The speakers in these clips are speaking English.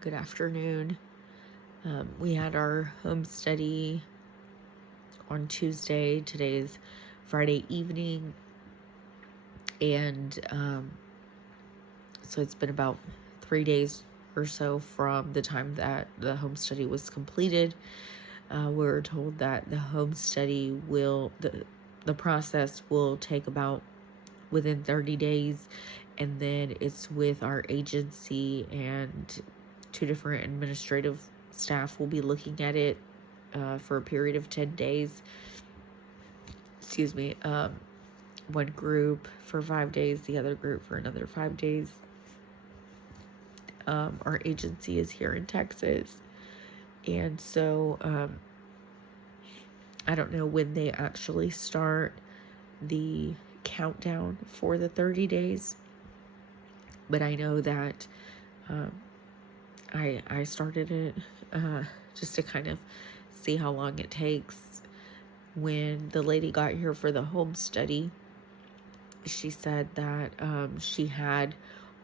Good afternoon. We had our home study on Tuesday. Today's Friday evening. And so it's been about 3 days or so from the time that the home study was completed. We were told that the home study the process will take about within 30 days, and then it's with our agency, and 2 different administrative staff will be looking at it for a period of 10 days. One group for 5 days, the other group for another 5 days. Our agency is here in Texas, and so I don't know when they actually start the countdown for the 30 days, but I know that I started it just to kind of see how long it takes. When the lady got here for the home study, she said that she had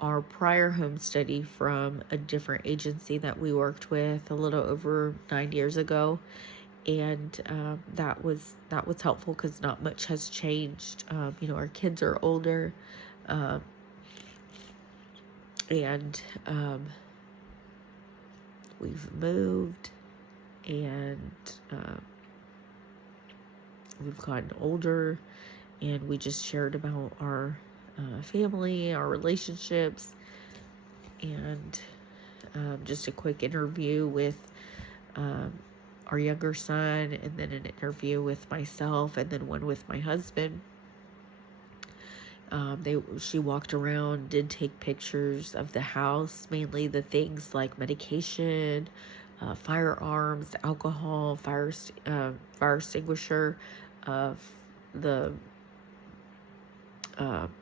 our prior home study from a different agency that we worked with a little over 9 years ago, and that was helpful because not much has changed. Our kids are older, and we've moved, and we've gotten older, and we just shared about our family, our relationships, and just a quick interview with our younger son, and then an interview with myself, and then one with my husband. She walked around, did take pictures of the house, mainly the things like medication, firearms, alcohol, fire extinguisher, the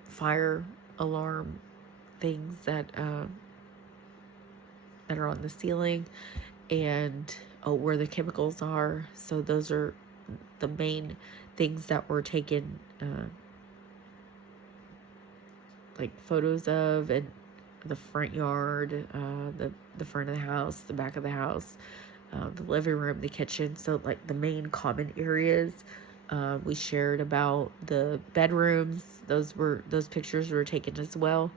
fire alarm things that are on the ceiling, and where the chemicals are. So those are the main things that were taken like photos of, and the front yard, the front of the house, the back of the house, the living room, the kitchen. So like the main common areas. We shared about the bedrooms. Those pictures were taken as well.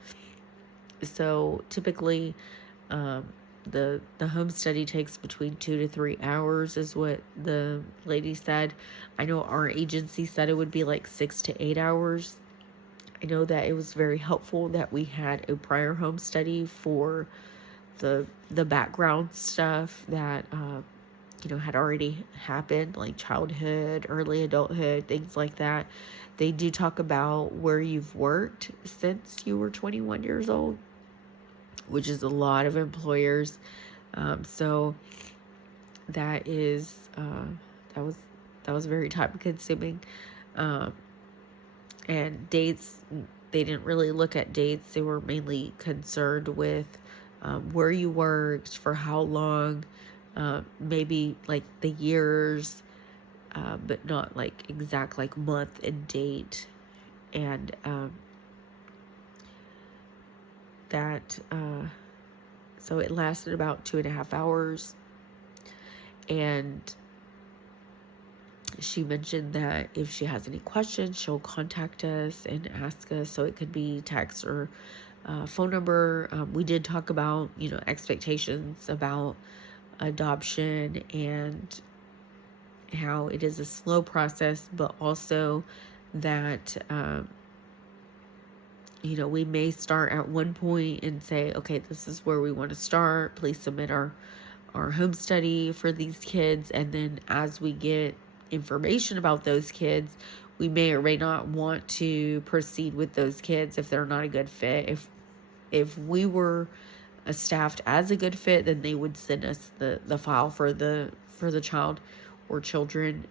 So typically, the home study takes between 2 to 3 hours, is what the lady said. I know our agency said it would be like 6 to 8 hours. I know that it was very helpful that we had a prior home study for the background stuff that had already happened, like childhood, early adulthood, things like that. They do talk about where you've worked since you were 21 years old, which is a lot of employers. So that is that was very time consuming. And dates, they didn't really look at dates. They were mainly concerned with where you worked, for how long, maybe like the years, but not like exact like month and date. And so it lasted about 2.5 hours. And she mentioned that if she has any questions, she'll contact us and ask us. So it could be text or phone number. We did talk about, expectations about adoption, and how it is a slow process, but also that, we may start at one point and say, okay, this is where we want to start. Please submit our home study for these kids. And then as we get information about those kids, we may or may not want to proceed with those kids if they're not a good fit. If we were staffed as a good fit, then they would send us the file for the child or children.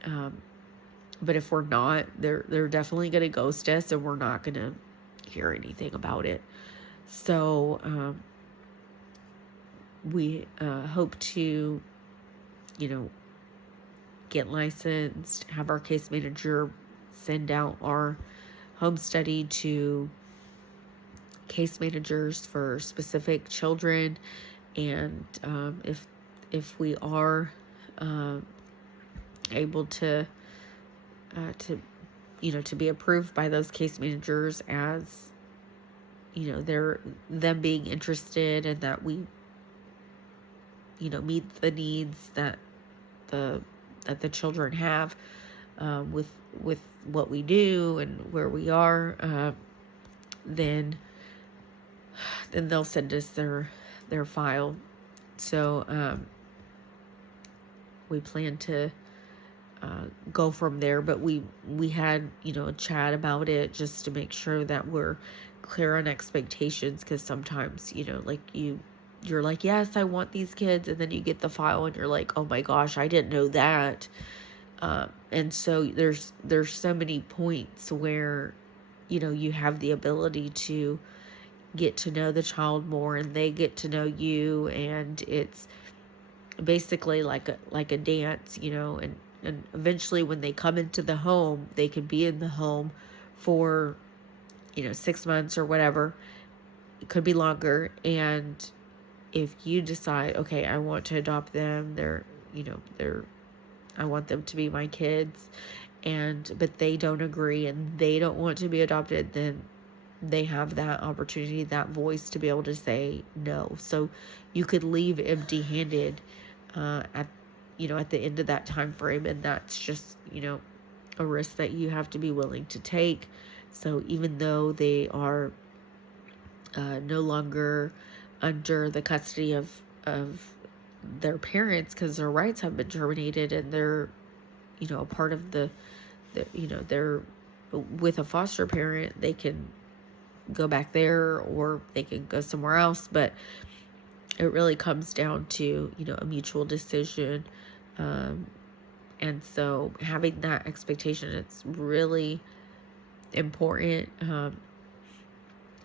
But if we're not, they're definitely going to ghost us, and we're not going to hear anything about it. So we hope to, get licensed, have our case manager send out our home study to case managers for specific children, And if we are able to to be approved by those case managers as they're them being interested, and that we meet the needs that the children have with what we do and where we are, then they'll send us their file. So we plan to go from there, but we had a chat about it just to make sure that we're clear on expectations, because sometimes like you're like, yes, I want these kids, and then you get the file and you're like, oh my gosh, I didn't know that. And so there's so many points where you have the ability to get to know the child more, and they get to know you, and it's basically like a dance, and eventually when they come into the home, they can be in the home for 6 months or whatever. It could be longer, and if you decide, okay, I want to adopt them, I want them to be my kids, but they don't agree and they don't want to be adopted, then they have that opportunity, that voice to be able to say no. So you could leave empty-handed at the end of that time frame, and that's just a risk that you have to be willing to take. So even though they are no longer under the custody of their parents, because their rights have been terminated, and they're a part of the they're with a foster parent, they can go back there or they can go somewhere else, but it really comes down to a mutual decision. And so having that expectation, it's really important.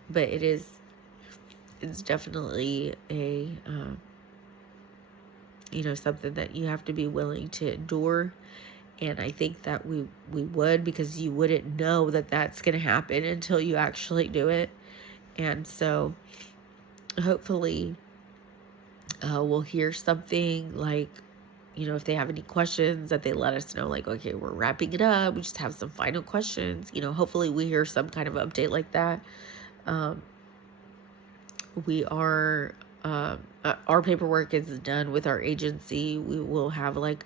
But it's definitely a something that you have to be willing to endure. And I think that we would, because you wouldn't know that that's going to happen until you actually do it. And so hopefully we'll hear something like, if they have any questions, that they let us know, like, okay, we're wrapping it up, we just have some final questions. Hopefully we hear some kind of update like that. We are our paperwork is done with our agency. We will have like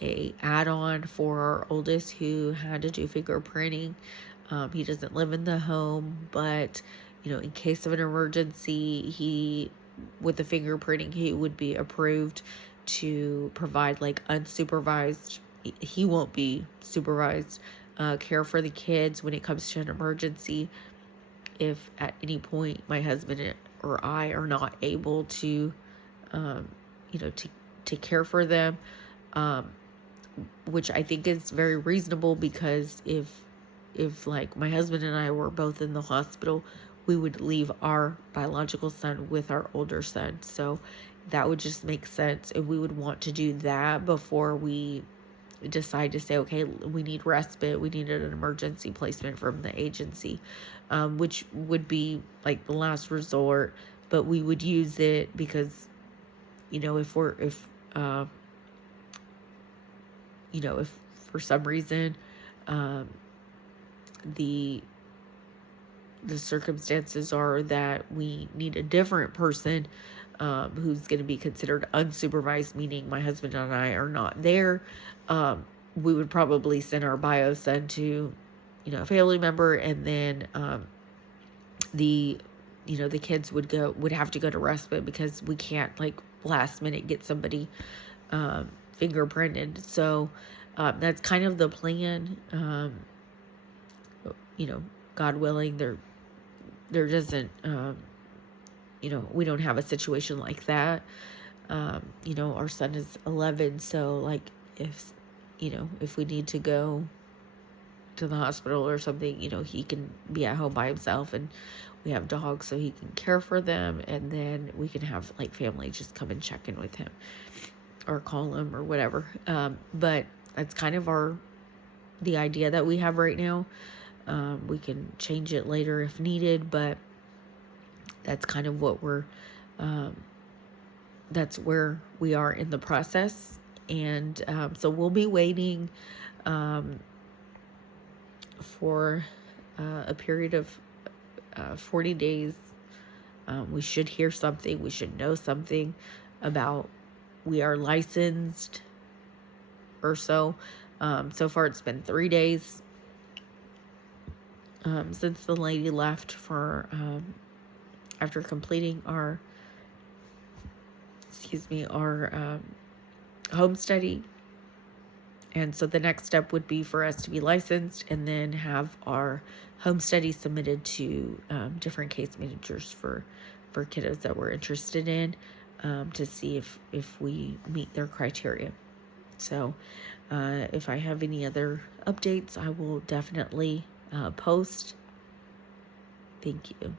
a add-on for our oldest who had to do fingerprinting. He doesn't live in the home, but in case of an emergency, with the fingerprinting, he would be approved to provide like unsupervised, he won't be supervised, care for the kids when it comes to an emergency. If at any point my husband or I are not able to, to care for them, which I think is very reasonable, because if like my husband and I were both in the hospital, we would leave our biological son with our older son. So that would just make sense, and we would want to do that before we decide to say, okay, we need respite, we needed an emergency placement from the agency, which would be like the last resort, but we would use it because if for some reason the circumstances are that we need a different person who's going to be considered unsupervised, meaning my husband and I are not there, we would probably send our bio son to a family member, and then the kids would have to go to respite, because we can't like last minute get somebody fingerprinted. So that's kind of the plan. God willing, there doesn't we don't have a situation like that. Our son is 11, so like if we need to go to the hospital or something, he can be at home by himself, and we have dogs so he can care for them, and then we can have like family just come and check in with him or call him or whatever. But that's kind of the idea that we have right now. We can change it later if needed, but that's kind of what we're that's where we are in the process. And so we'll be waiting for a period of 40 days. We should hear something. We should know something about we are licensed or so. So far, it's been 3 days since the lady left for after completing our home study. And so the next step would be for us to be licensed and then have our home study submitted to different case managers for kiddos that we're interested in, to see if we meet their criteria. So if I have any other updates, I will definitely post. Thank you.